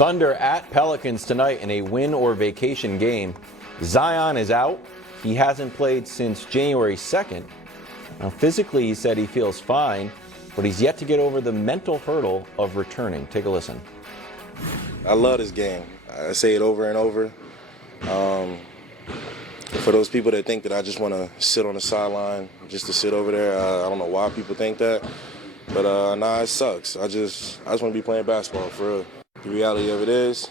Thunder at Pelicans tonight in a win or vacation game. Zion is out. He hasn't played since January 2nd. Now, physically, he said he feels fine, but he's yet to get over the mental hurdle of returning. Take a listen. I love this game. I say it over and over. For those people that think that I just want to sit on the sideline, just to sit over there, I don't know why people think that. But, nah, it sucks. I just want to be playing basketball for real. The reality of it is,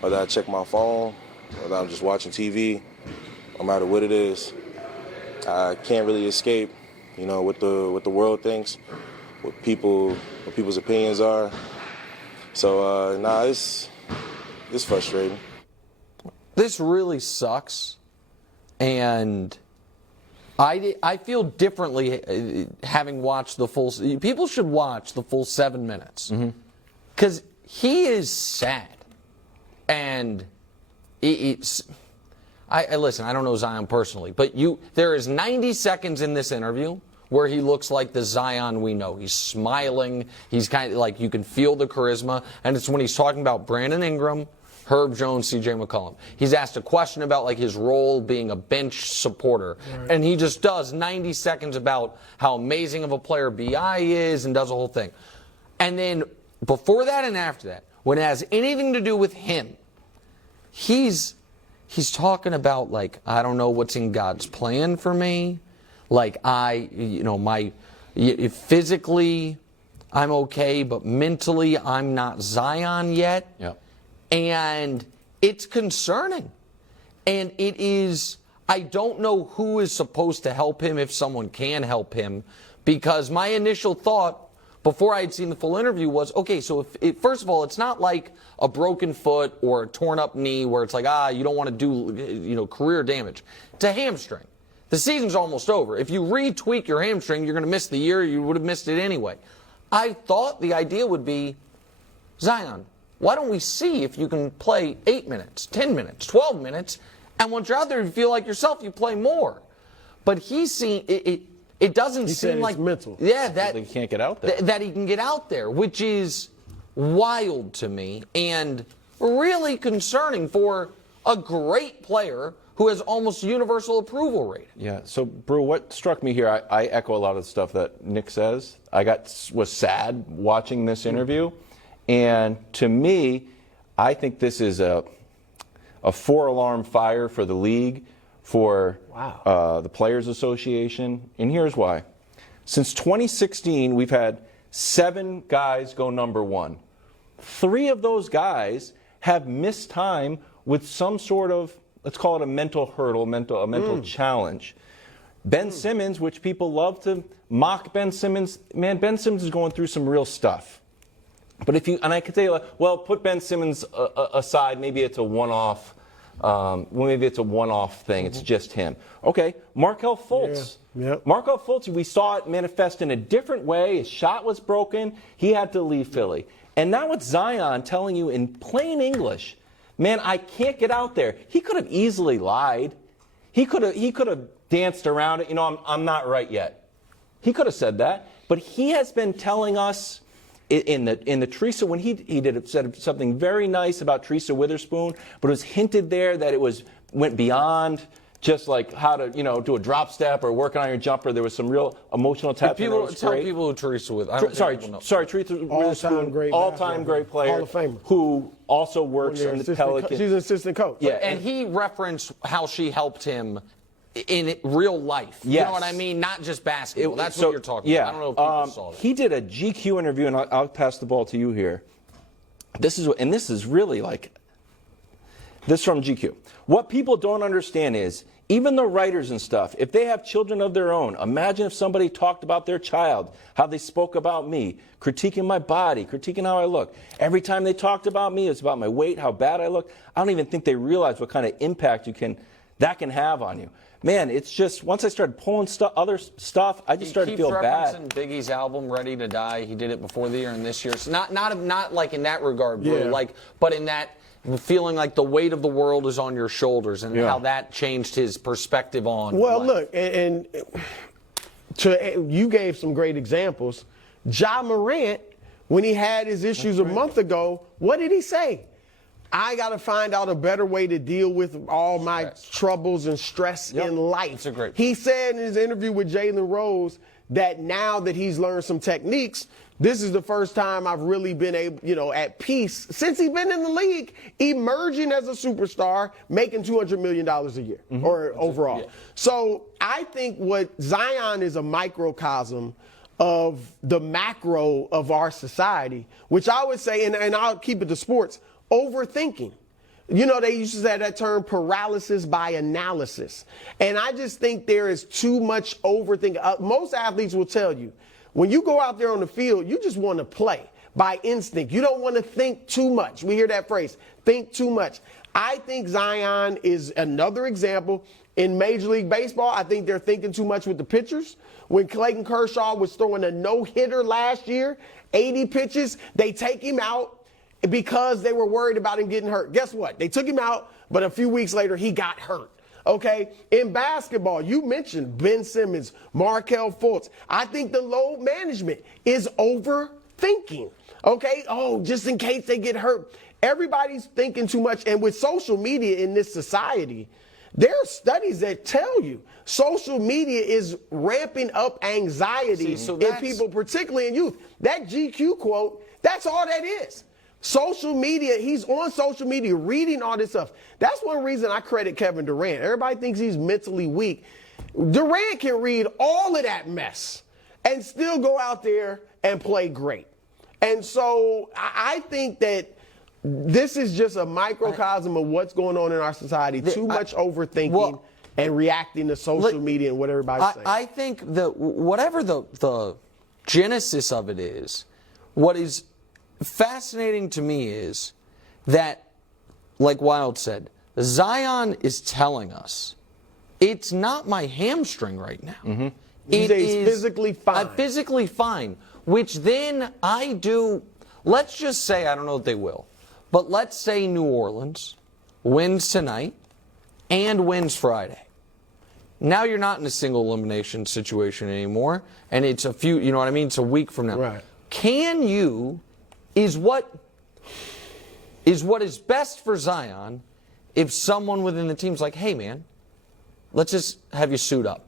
whether I check my phone, whether I'm just watching TV, no matter what it is, I can't really escape, what the world thinks, what people's opinions are. So, nah, it's frustrating. This really sucks, and I feel differently having watched the full. People should watch the full 7 minutes because he is sad, and it's. Listen. I don't know Zion personally, but there is 90 seconds in this interview where he looks like the Zion we know. He's smiling. He's kind of like you can feel the charisma, and it's when he's talking about Brandon Ingram, Herb Jones, C.J. McCollum. He's asked a question about like his role being a bench supporter, and he just does 90 seconds about how amazing of a player B.I. is and does a whole thing. And then before that and after that, when it has anything to do with him, he's talking about like, I don't know what's in God's plan for me. Like physically I'm okay, but mentally I'm not Zion yet. Yep. And it's concerning. And it is, I don't know who is supposed to help him if someone can help him, because my initial thought before I had seen the full interview was, okay, so first of all, it's not like a broken foot or a torn up knee where it's like, you don't want to do, career damage. It's a hamstring. The season's almost over. If you retweak your hamstring, you're going to miss the year. You would have missed it anyway. I thought the idea would be, Zion, why don't we see if you can play 8 minutes, 10 minutes, 12 minutes, and once you're out there, you feel like yourself, you play more. But he's seen it doesn't seem like mental. Yeah, that he can't get out there. That he can get out there, which is wild to me and really concerning for a great player who has almost universal approval rating. Yeah. So, Brew, what struck me here, I echo a lot of the stuff that Nick says. I was sad watching this interview, and to me, I think this is a 4-alarm fire for the league, for the Players Association, and here's why. Since 2016, we've had 7 guys go number 1. 3 of those guys have missed time with some sort of, let's call it a mental hurdle, a mental challenge. Ben Simmons, which people love to mock Ben Simmons, man, Ben Simmons is going through some real stuff. But and I could say, well, put Ben Simmons aside, maybe it's a one-off. Maybe it's a one-off thing. It's just him. Okay, Markelle Fultz. Yeah. Yep. Markelle Fultz, we saw it manifest in a different way. His shot was broken. He had to leave Philly. And now it's Zion telling you in plain English, man, I can't get out there. He could have easily lied. He could have danced around it. I'm not right yet. He could have said that. But he has been telling us in the Teresa, when he said something very nice about Teresa Witherspoon, but it was hinted there that went beyond just like how to do a drop step or working on your jumper. There was some real emotional tap. Tell people who Teresa Witherspoon. Sorry, Teresa Witherspoon, all-time great player, Hall of Famer, who also works in the Pelicans. She's an assistant coach. Yeah, and he referenced how she helped him in real life. Yes. You know what I mean? Not just basketball. That's what you're talking about. I don't know if people saw that. He did a GQ interview, and I'll pass the ball to you here. This is really like, this from GQ. What people don't understand is, even the writers and stuff, if they have children of their own, imagine if somebody talked about their child, how they spoke about me, critiquing my body, critiquing how I look. Every time they talked about me, it's about my weight, how bad I look. I don't even think they realize what kind of impact that can have on you. Man, it's just, once I started pulling other stuff, I just started to feel bad. He keeps referencing Biggie's album, Ready to Die. He did it before the year and this year. So not like in that regard, Blue, but in that feeling like the weight of the world is on your shoulders and how that changed his perspective on life. Look, and you gave some great examples. Ja Morant when he had his issues a month ago, what did he say? I got to find out a better way to deal with all my troubles and stress in life. He said in his interview with Jalen Rose that now that he's learned some techniques, this is the first time I've really been able, at peace since he's been in the league, emerging as a superstar, making $200 million a year or overall. Yeah. So I think what Zion is a microcosm of the macro of our society, which I would say, and I'll keep it to sports, overthinking. They used to say that term paralysis by analysis. And I just think there is too much overthinking. Most athletes will tell you, when you go out there on the field, you just want to play by instinct. You don't want to think too much. We hear that phrase, think too much. I think Zion is another example. In Major League Baseball, I think they're thinking too much with the pitchers. When Clayton Kershaw was throwing a no-hitter last year, 80 pitches, they take him out because they were worried about him getting hurt. Guess what? They took him out, but a few weeks later, he got hurt. Okay? In basketball, you mentioned Ben Simmons, Markelle Fultz. I think the load management is overthinking. Okay? Oh, just in case they get hurt. Everybody's thinking too much. And with social media in this society, there are studies that tell you social media is ramping up anxiety in people, particularly in youth. That GQ quote, that's all that is. Social media, he's on social media reading all this stuff. That's one reason I credit Kevin Durant. Everybody thinks he's mentally weak. Durant can read all of that mess and still go out there and play great. And so I think that this is just a microcosm of what's going on in our society. Too much overthinking and reacting to social media and what everybody's saying. I think that whatever the genesis of it is, what is fascinating to me is that, like Wild said, Zion is telling us it's not my hamstring right now. Mm-hmm. It is physically fine. I'm physically fine, which then I do. Let's just say, I don't know if they will, but let's say New Orleans wins tonight and wins Friday. Now you're not in a single elimination situation anymore, and it's a few, you know what I mean? It's a week from now. Right. Can you, is what is best for Zion if someone within the team's like, hey man, let's just have you suit up,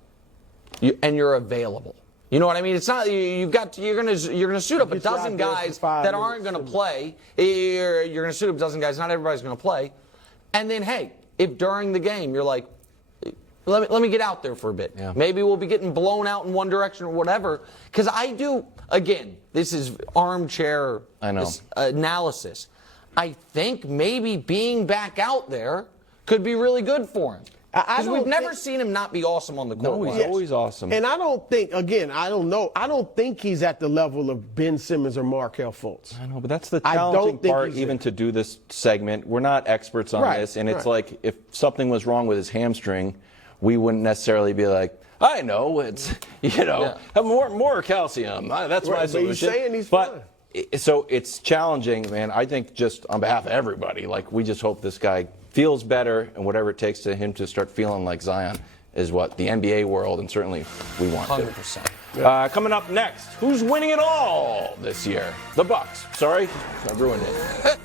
and you're available. You know what I mean? It's not you're gonna suit up a dozen guys that aren't gonna play. You're gonna suit up a dozen guys. Not everybody's gonna play. And then hey, if during the game you're like, let me get out there for a bit. Yeah. Maybe we'll be getting blown out in one direction or whatever. Because I do, again, this is armchair analysis. I think maybe being back out there could be really good for him. Because we've never seen him not be awesome on the court. No, he's always awesome. And I don't think, again, I don't know. I don't think he's at the level of Ben Simmons or Markelle Fultz. I know, but that's the challenging part even to do this segment. We're not experts on this, and it's like if something was wrong with his hamstring, we wouldn't necessarily be like, I know, it's, have more calcium. That's my solution. But he's saying he's fine. So it's challenging, man. I think just on behalf of everybody, like we just hope this guy feels better, and whatever it takes to him to start feeling like Zion is what the NBA world and certainly we want 100%. Coming up next, who's winning it all this year? The Bucks. Sorry, I ruined it.